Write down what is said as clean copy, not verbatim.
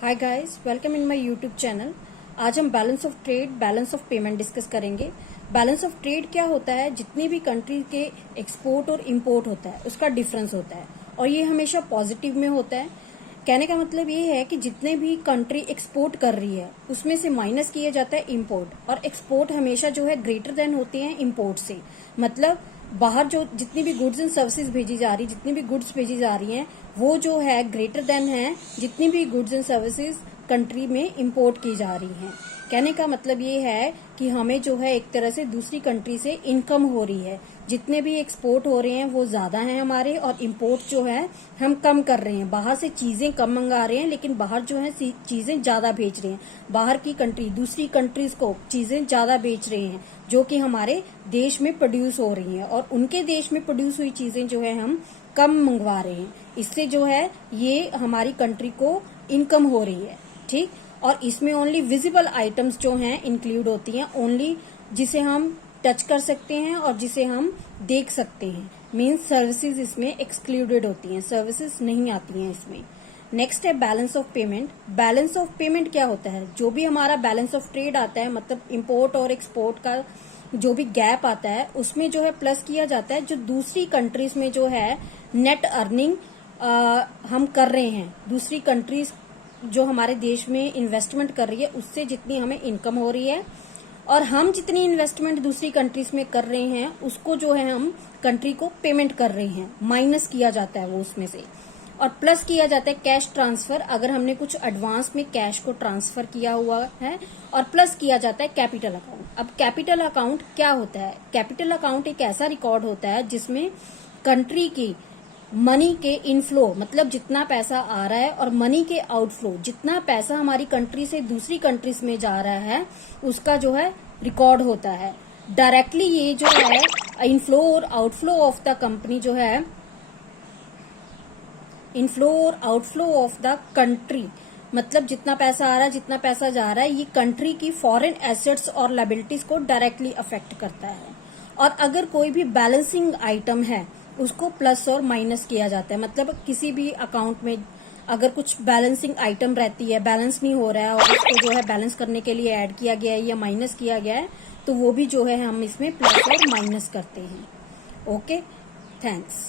Hi guys, welcome in my YouTube channel. आज हम balance of trade, balance of payment discuss करेंगे। Balance of trade क्या होता है? जितनी भी कंट्री के एक्सपोर्ट और इंपोर्ट होता है उसका डिफरेंस होता है और ये हमेशा पॉजिटिव में होता है। कहने का मतलब ये है कि जितने भी कंट्री एक्सपोर्ट कर रही है उसमें से माइनस किया जाता है इंपोर्ट, और एक्सपोर्ट हमेशा जो है ग्रेटर देन होते हैं इंपोर्ट से। मतलब बाहर जो जितनी भी गुड्स एंड सर्विसेज भेजी जा रही, जितनी भी गुड्स भेजी जा रही हैं वो जो है ग्रेटर देन है जितनी भी गुड्स एंड सर्विसेज कंट्री में इंपोर्ट की जा रही हैं। कहने का मतलब ये है कि हमें जो है एक तरह से दूसरी कंट्री से इनकम हो रही है। जितने भी एक्सपोर्ट हो रहे हैं वो ज्यादा हैं हमारे, और इंपोर्ट जो है हम कम कर रहे हैं। बाहर से चीजें कम मंगा रहे हैं लेकिन बाहर जो है चीजें ज्यादा बेच रहे हैं। बाहर की कंट्री दूसरी कंट्रीज को चीजें ज्यादा बेच रहे हैं जो कि हमारे देश में प्रोड्यूस हो रही हैं, और उनके देश में प्रोड्यूस हुई चीजें जो है हम कम मंगवा रहे हैं। इससे जो है ये हमारी कंट्री को इनकम हो रही है, ठीक। और इसमें ओनली विजिबल आइटम्स जो हैं इंक्लूड होती हैं, ओनली जिसे हम टच कर सकते हैं और जिसे हम देख सकते हैं। मींस सर्विसेज इसमें एक्सक्लूडेड होती हैं, सर्विसेज नहीं आती हैं इसमें। नेक्स्ट है balance of payment. Balance of payment क्या होता है? जो भी हमारा बैलेंस ऑफ ट्रेड आता है, मतलब इंपोर्ट और एक्सपोर्ट का जो भी गैप आता है उसमें जो है प्लस किया जाता है जो दूसरी कंट्रीज में जो है नेट अर्निंग हम कर रहे हैं। दूसरी कंट्रीज जो हमारे देश में इन्वेस्टमेंट कर रही है उससे जितनी हमें इनकम हो रही है, और हम जितनी इन्वेस्टमेंट दूसरी कंट्रीज में कर रहे हैं उसको जो है हम कंट्री को पेमेंट कर रहे हैं। माइनस किया जाता है वो उसमें से, और प्लस किया जाता है कैश ट्रांसफर, अगर हमने कुछ एडवांस में कैश को ट्रांसफर किया हुआ है, और प्लस किया जाता है कैपिटल अकाउंट। अब कैपिटल अकाउंट क्या होता है? कैपिटल अकाउंट एक ऐसा रिकॉर्ड होता है जिसमें कंट्री की मनी के इनफ्लो, मतलब जितना पैसा आ रहा है, और मनी के आउटफ्लो, जितना पैसा हमारी कंट्री से दूसरी कंट्रीज में जा रहा है उसका जो है रिकॉर्ड होता है। डायरेक्टली ये जो है इनफ्लो और आउटफ्लो ऑफ द कंपनी जो है, इनफ्लो और आउटफ्लो ऑफ द कंट्री, मतलब जितना पैसा आ रहा है जितना पैसा जा रहा है, ये कंट्री की फॉरेन एसेट्स और लायबिलिटीज को डायरेक्टली अफेक्ट करता है। और अगर कोई भी बैलेंसिंग आइटम है उसको प्लस और माइनस किया जाता है। मतलब किसी भी अकाउंट में अगर कुछ बैलेंसिंग आइटम रहती है, बैलेंस नहीं हो रहा है और उसको जो है बैलेंस करने के लिए ऐड किया गया है या माइनस किया गया है, तो वो भी जो है हम इसमें प्लस और माइनस करते हैं। Okay, thanks.